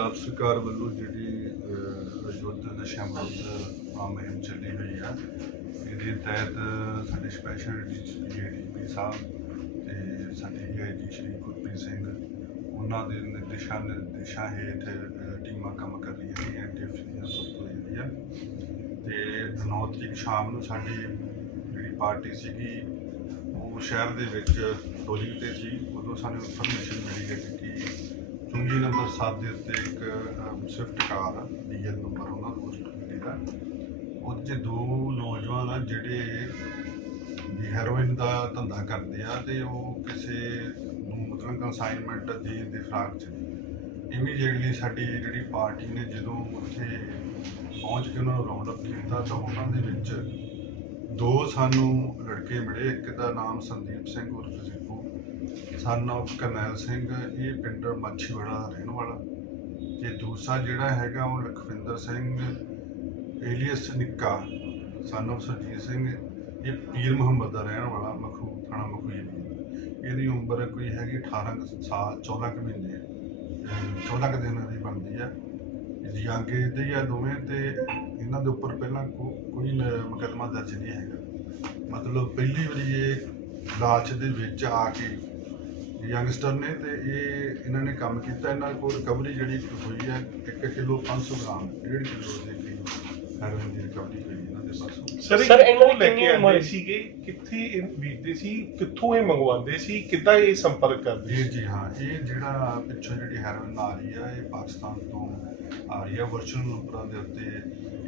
ਪੰਜਾਬ ਸਰਕਾਰ ਵੱਲੋਂ ਜਿਹੜੀ ਯੁੱਧ ਨਸ਼ਾ ਮੁਕਤ ਮੁਹਿੰਮ ਚੱਲੀ ਹੋਈ ਆ। ਇਹਦੇ ਤਹਿਤ ਸਾਡੇ ਸਪੈਸ਼ਲ ਡੀਜੀਪੀ ਸਾਹਿਬ ਤੇ ਸਾਡੇ ਡੀਆਈਜੀ ਸ਼੍ਰੀ ਗੁਰਪ੍ਰੀਤ ਸਿੰਘ, ਉਹਨਾਂ ਦੇ ਨਿਰਦੇਸ਼ਾਂ ਨਿਰਦੇਸ਼ਾਂ ਹੇਠ ਟੀਮਾਂ ਕੰਮ ਕਰ ਰਹੀਆਂ ਨੇ ਐਂਟੀਐਫਸੀ ਦੀਆਂ ਸਭ ਰਹੀ ਆ ਤੇ 9 ਤਰੀਕ ਸ਼ਾਮ ਨੂੰ ਸਾਡੀ ਜਿਹੜੀ ਪਾਰਟੀ ਸੀਗੀ, ਉਹ ਸ਼ਹਿਰ ਦੇ ਵਿੱਚ ਟੋਲਿੰਗ ਤੇ ਸੀ। ਉਦੋਂ ਸਾਨੂੰ ਇਨਫੋਰਮੇਸ਼ਨ ਮਿਲੀ ਹੈ ਕਿ ਚੁੰਗੀ ਨੰਬਰ 7 ਦੇ ਉੱਤੇ ਇੱਕ ਸਵਿਫਟ ਕਾਰ ਆ ਡੀਐਲ ਨੰਬਰ ਉਹਨਾਂ ਦਾ, ਉਸ ਦਾ। ਉਹਦੇ 'ਚ ਦੋ ਨੌਜਵਾਨ ਆ ਜਿਹੜੇ ਵੀ ਹੈਰੋਇਨ ਦਾ ਧੰਦਾ ਕਰਦੇ ਆ ਤੇ ਉਹ ਕਿਸੇ ਨੂੰ ਮਤਲਬ ਕੰਸਾਈਨਮੈਂਟ ਦੀ ਦੀ ਫਰਾਕ ਚ ਇਮੀਡੀਏਟਲੀ ਸਾਡੀ ਜਿਹੜੀ ਪਾਰਟੀ ਨੇ ਜਦੋਂ ਉੱਥੇ ਪਹੁੰਚ ਕੇ ਉਹਨਾਂ ਨੂੰ ਰਾਉਂਡ ਅਪ ਕੀਤਾ ਤਾਂ ਉਹਨਾਂ ਦੇ ਵਿੱਚ ਦੋ ਸਾਨੂੰ ਲੜਕੇ ਮਿਲੇ, ਇੱਕ ਦਾ ਨਾਮ ਸੰਦੀਪ ਸਿੰਘ, ਉਰਫ ਸਿੱਪੂ ਸਨ of ਕਰਨੈਲ ਸਿੰਘ ਇਹ ਪਿੰਡ ਮੱਛੀਵਾੜਾ ਦਾ ਰਹਿਣ ਵਾਲਾ। ਤੇ ਦੂਸਰਾ ਜਿਹੜਾ ਹੈਗਾ ਉਹ ਲਖਵਿੰਦਰ ਸਿੰਘ ਏਲੀਅਸ ਨਿੱਕਾ ਸਨ of ਸੁਰਜੀਤ ਸਿੰਘ, ਇਹ ਪੀਰ ਮੁਹੰਮਦ ਦਾ ਰਹਿਣ ਵਾਲਾ, ਮਖੂ, ਥਾਣਾ ਮਖੂ ਇਹਦੀ ਉਮਰ ਕੋਈ ਹੈਗੀ 18 ਕੁ ਸਾਲ 14 ਕੁ ਮਹੀਨੇ। ਅਹ 14 ਕੁ ਦਿਨਾਂ ਦੀ ਬਣਦੀ ਆ। ਜੀ ਅੱਗੇ ਦੇ ਆ ਦੋਵੇਂ, ਤੇ ਇਹਨਾਂ ਦੇ ਉੱਪਰ ਪਹਿਲਾਂ ਕੋ- ਕੋਈ ਨ- ਮੁਕੱਦਮਾ ਦਰਜ ਨਹੀਂ ਹੈਗਾ। ਮਤਲਬ ਪਹਿਲੀ ਵਾਰੀ ਇਹ ਲਾਲਚ ਦੇ ਵਿੱਚ ਆ ਕੇ ਯੰਗਸਟਰ ਨੇ ਤੇ ਇਹ ਇਹਨਾਂ ਨੇ ਕੰਮ ਕੀਤਾ ਇਹਨਾਂ ਕੋਲ। ਰਿਕਵਰੀ ਜਿਹੜੀ ਹੋਈ ਹੈ 1 ਕਿਲੋ 500 ਗ੍ਰਾਮ 1.5 ਕਿਲੋ ਦੇ ਕਰੀਬ ਹੈਰੋਇਨ ਦੀ ਰਿਕਵਰੀ ਹੋਈ ਇਹਨਾਂ ਦੇ ਪਾਸੋਂ। ਸਰ ਸਰ, ਇਹਨਾਂ ਦੀ ਕਿੰਨੀ ਕੇ ਉਮਰ ਸੀਗੇ? ਕਿੱਥੇ ਇਹ ਵੇਚਦੇ ਸੀ? ਕਿੱਥੋਂ ਇਹ ਮੰਗਵਾਉਂਦੇ ਸੀ? ਕਿੱਦਾਂ ਇਹ ਸੰਪਰਕ ਕਰਦੇ ਜੀ ਸੀ? ਜੀ ਹਾਂ। ਇਹ ਜਿਹੜਾ ਪਿੱਛੋਂ ਜਿਹੜੀ ਹੈਰੋਇਨ ਆ ਰਹੀ ਆ ਇਹ ਪਾਕਿਸਤਾਨ ਤੋਂ ਆ ਰਹੀ ਆ। ਵਰਚੁਅਲ ਨੰਬਰਾਂ ਦੇ ਉੱਤੇ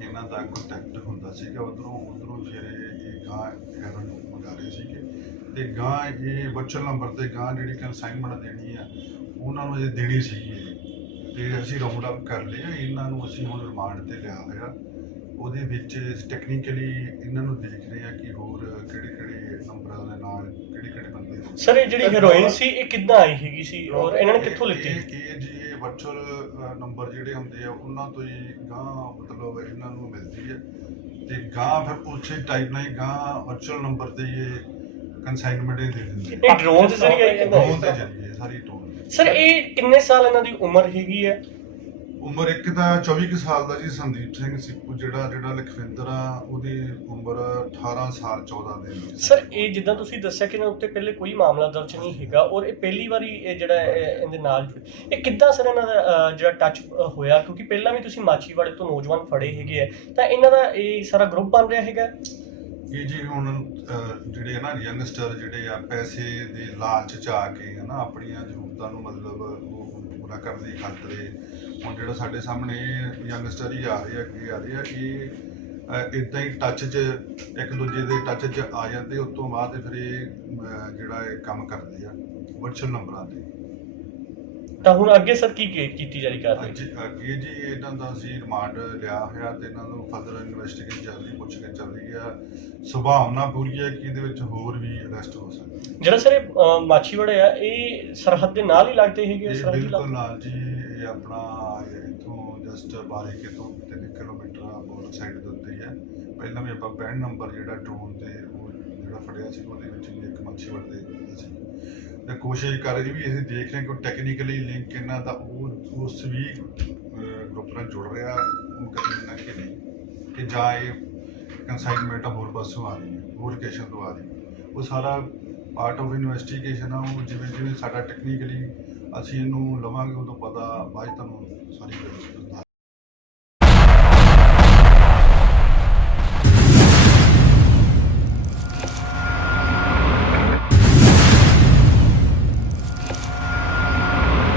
ਇਹਨਾਂ ਦਾ ਕੰਟੈਕਟ ਹੁੰਦਾ ਸੀਗਾ। ਉਧਰੋਂ ਉਧਰੋਂ ਫਿਰ ਇਹ ਹੈਰੋਇਨ ਮੰਗਾ ਰਹੇ ਸੀਗੇ। ਤੇ ਗਾਂ ਇਹ ਵਰਚੁਅਲ ਨੰਬਰ ਤੇ ਗਾਂ ਜਿਹੜੀ ਕੰਸਾਈਨਮੈਂਟ ਦੇਣੀ ਆ ਉਹਨਾਂ ਨੂੰ ਇਹ ਦੇਣੀ ਸੀਗੀ। ਤੇ ਅਸੀਂ ਰਾਉਂਡ ਅਪ ਕਰ ਲਿਆ ਇਹਨਾਂ ਨੂੰ ਅਸੀਂ ਹੁਣ ਰਿਮਾਂਡ ਤੇ ਲਿਆ ਹੋਇਆ। ਉਹਦੇ ਵਿੱਚ ਟੈਕਨੀਕਲੀ ਇਹਨਾਂ ਨੂੰ ਦੇਖ ਰਹੇ ਆ ਕਿ ਹੋਰ ਕਿਹੜੇ ਕਿਹੜੇ ਨੰਬਰਾਂ ਦੇ ਨਾਲ ਕਿਹੜੇ ਕਿਹੜੇ ਬੰਦੇ ਸਰ ਇਹ ਜਿਹੜੀ ਹੈਰੋਇਨ ਸੀ ਇਹ ਕਿੱਦਾਂ ਆਈ ਹੈਗੀ ਸੀ? ਔਰ ਇਹਨਾਂ ਨੇ ਕਿੱਥੋਂ ਲਿੱਤੀ? ਇਹ ਜੀ ਇਹ ਵਰਚੁਅਲ ਨੰਬਰ ਜਿਹੜੇ ਹੁੰਦੇ ਆ ਉਹਨਾਂ ਤੋਂ ਹੀ ਗਾਂ ਮਤਲਬ ਇਹਨਾਂ ਨੂੰ ਮਿਲਦੀ ਹੈ ਤੇ ਗਾਂ ਫਿਰ ਉਸੇ ਟਾਈਪ ਨਾਲ ਹੀ ਗਾਂ ਵਰਚੁਅਲ ਨੰਬਰ ਤੇ ਇਹ ਕੰਸਾਈਨਮੈਂਟ ਦੇ ਦਿੰਦੇ ਇਹ ਡਰੋਨ ਦੇ ਜ਼ਰੀਏ ਆਈ ਡਰੋਨ ਜਾਂਦਾ ਦੇ ਜਰੀਏ ਸਾਰੀ ਟੋਨ ਸਰ ਇਹ ਕਿੰਨੇ ਸਾਲ ਇਹਨਾਂ ਦੀ ਉਮਰ ਹੈਗੀ ਹੈ? ਉਮਰ ਇੱਕ ਦਾ 24 ਕੁ ਸਾਲ ਦਾ ਜੀ ਸੰਦੀਪ ਸਿੰਘ ਸਿੱਪੂ ਜਿਹੜਾ ਜਿਹੜਾ ਲਖਵਿੰਦਰ ਆ ਉਹਦੀ ਉਮਰ 18 ਸਾਲ 14 ਦਿਨ ਦੀ ਸੀ। ਸਰ ਇਹ ਜਿੱਦਾਂ ਤੁਸੀਂ ਦੱਸਿਆ ਕਿ ਇਹਨਾਂ ਉੱਤੇ ਪਹਿਲੇ ਕੋਈ ਮਾਮਲਾ ਦਰਜ ਨਹੀਂ ਹੈਗਾ ਔਰ ਇਹ ਪਹਿਲੀ ਵਾਰੀ ਇਹ ਜਿਹੜਾ ਇਹ- ਇਹਦੇ ਨਾਲ। ਇਹ ਕਿੱਦਾਂ ਸਰ ਇਹਨਾਂ ਦਾ ਅਹ, ਜਿਹੜਾ ਟੱਚ ਹੋਇਆ? ਕਿਉਂਕਿ ਪਹਿਲਾਂ ਵੀ ਤੁਸੀਂ ਮਾਚੀਵਾੜੇ ਤੋਂ ਨੌਜਵਾਨ ਫੜੇ ਹੈਗੇ ਆ। ਤਾਂ ਇਹਨਾਂ ਦਾ ਇਹ ਸਾਰਾ ਗਰੁੱਪ ਬਣ ਰਿਹਾ ਹੈਗਾ? ਇਹ ਜੀ ਹੁਣ ਅਹ, ਜਿਹੜੇ ਆ ਨਾ ਯੰਗਸਟਰ ਜਿਹੜੇ ਆ ਪੈਸੇ ਦੇ ਲਾਲਚ ਚ ਆ ਕੇ ਹਨਾ ਆਪਣੀਆਂ ਜ਼ਰੂਰਤਾਂ ਨੂੰ ਮਤਲਬ ਉਹ ਪੂਰਾ ਕਰਨ ਦੀ ਖਾਤਰ ਹੁਣ ਜਿਹੜਾ ਸਾਡੇ ਸਾਹਮਣੇ ਯੰਗਸਟਰ ਹੀ ਆ ਰਹੇ ਆ ਕੀ ਆ ਰਹੇ ਆ ਇਹ ਇਦਾਂ ਹੀ ਟੱਚ 'ਚ ਇੱਕ ਦੂਜੇ ਦੇ ਟੱਚ 'ਚ ਆ ਜਾਂਦੇ ਉਸ ਤੋਂ ਬਾਅਦ ਫਿਰ ਇਹ ਅਹ, ਜਿਹੜਾ ਇਹ ਕੰਮ ਕਰਦੇ ਆ ਵਰਚੁਅਲ ਨੰਬਰਾਂ ਤੇ ਤਾਂ ਹੁਣ ਅੱਗੇ ਸਰ ਕੀ ਕੀ- ਕੀਤੀ ਜਾ ਰਹੀ ਕਾਰਵਾਈ ਅੱਜ ਅੱਗੇ ਜੀ ਇਹਨਾਂ ਦਾ ਅਸੀਂ ਰਿਮਾਂਡ ਲਿਆ ਹੋਇਆ ਤੇ ਇਹਨਾਂ ਨੂੰ ਫਰਦਰ ਇਨਵੈਸਟੀਗੇਸ਼ਨ ਚੱਲ ਰਹੀ ਪੁੱਛ ਕੇ ਚੱਲ ਰਹੀ ਆ। ਸੰਭਾਵਨਾ ਪੂਰੀ ਹੈ ਕਿ ਇਹਦੇ ਵਿੱਚ ਹੋਰ ਵੀ ਅਰੈਸਟ ਹੋ ਸਕਦੇ। ਜਿਹੜਾ ਸਰ ਇਹ ਮਾਛੀਵਾੜੇ ਆ ਇਹ ਸਰਹੱਦ ਦੇ ਨਾਲ ਹੀ ਲੱਗਦੇ ਹੈਗੇ ਇਹ ਸਰਹੱਦੀ ਬਿਲਕੁਲ? ਨਾਲ ਜੀ ਇਹ ਆਪਣਾ ਇਥੋਂ ਜਸਟ ਬਾਰੇ ਕੇ ਤੋਂ 3 ਕਿਲੋਮੀਟਰ ਬੋਰਡ ਸਾਈਡ ਦੇ ਉੱਤੇ ਹੀ ਹੈ ਪਹਿਲਾਂ ਵੀ ਆਪਾਂ 65 ਨੰਬਰ ਜਿਹੜਾ ਡਰੋਨ ਤੇ ਉਹ ਜਿਹੜਾ ਫੜਿਆ ਸੀ ਉਹਦੇ ਵਿੱਚ ਵੀ ਇੱਕ ਮੱਛੀ ਵੜਦੇ ਸੀ। ਕੋਸ਼ਿਸ਼ ਕਰ ਰਹੀ ਵੀ ਅਸੀਂ ਦੇਖ ਰਹੇ ਹਾਂ ਕਿ ਟੈਕਨੀਕਲੀ ਲਿੰਕ ਇਹਨਾਂ ਦਾ, ਉਹ, ਉਸ ਵੀ ਗਰੁੱਪ ਨਾਲ ਜੁੜ ਰਿਹਾ, ਉਹ ਕਦੇ ਨਾ ਕਿ ਨਹੀਂ। ਕਿ ਜਾਂ ਇਹ ਕੰਸਾਈਨਮੈਂਟ ਹੋਰ ਪਾਸੋਂ ਆ ਰਹੀ ਹੈ, ਹੋਰ ਲੋਕੇਸ਼ਨ ਤੋਂ ਆ ਰਹੀ ਹੈ। ਉਹ ਸਾਰਾ ਪਾਰਟ ਆਫ ਇਨਵੈਸਟੀਗੇਸ਼ਨ ਆ, ਉਹ ਜਿਵੇਂ ਜਿਵੇਂ ਸਾਡਾ ਟੈਕਨੀਕਲੀ ਅਸੀਂ ਇਹਨੂੰ ਲਵਾਂਗੇ, ਉਦੋਂ ਪਤਾ, ਬਾਅਦ 'ਚ ਤੁਹਾਨੂੰ ਸਾਰੀ ਗੱਲ